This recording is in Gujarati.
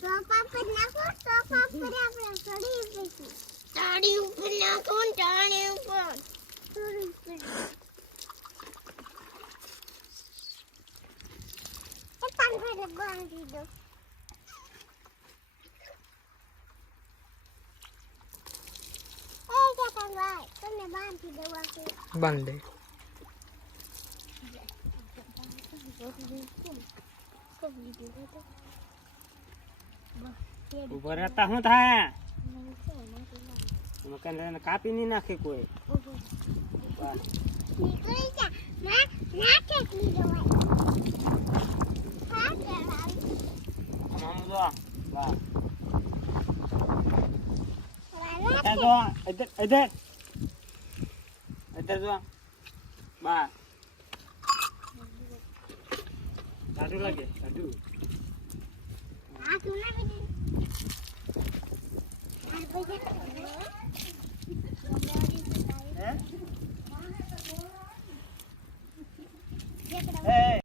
સોફા પર નાખો સોફા પર આપણે ચડી બેસી ચાડી ઉપર નાખો ને ચાડી ઉપર ચડી ઉપર એ પંખાને બાંધી દો એ જતનભાઈ તમને બાંધી દો વાંકી બાંધ દે ઊભો રહેતા શું થાય? મકાન કાપી નહીં નાખે કોઈ. જા ના ના ઠેકી જવાય હા Check. Hey.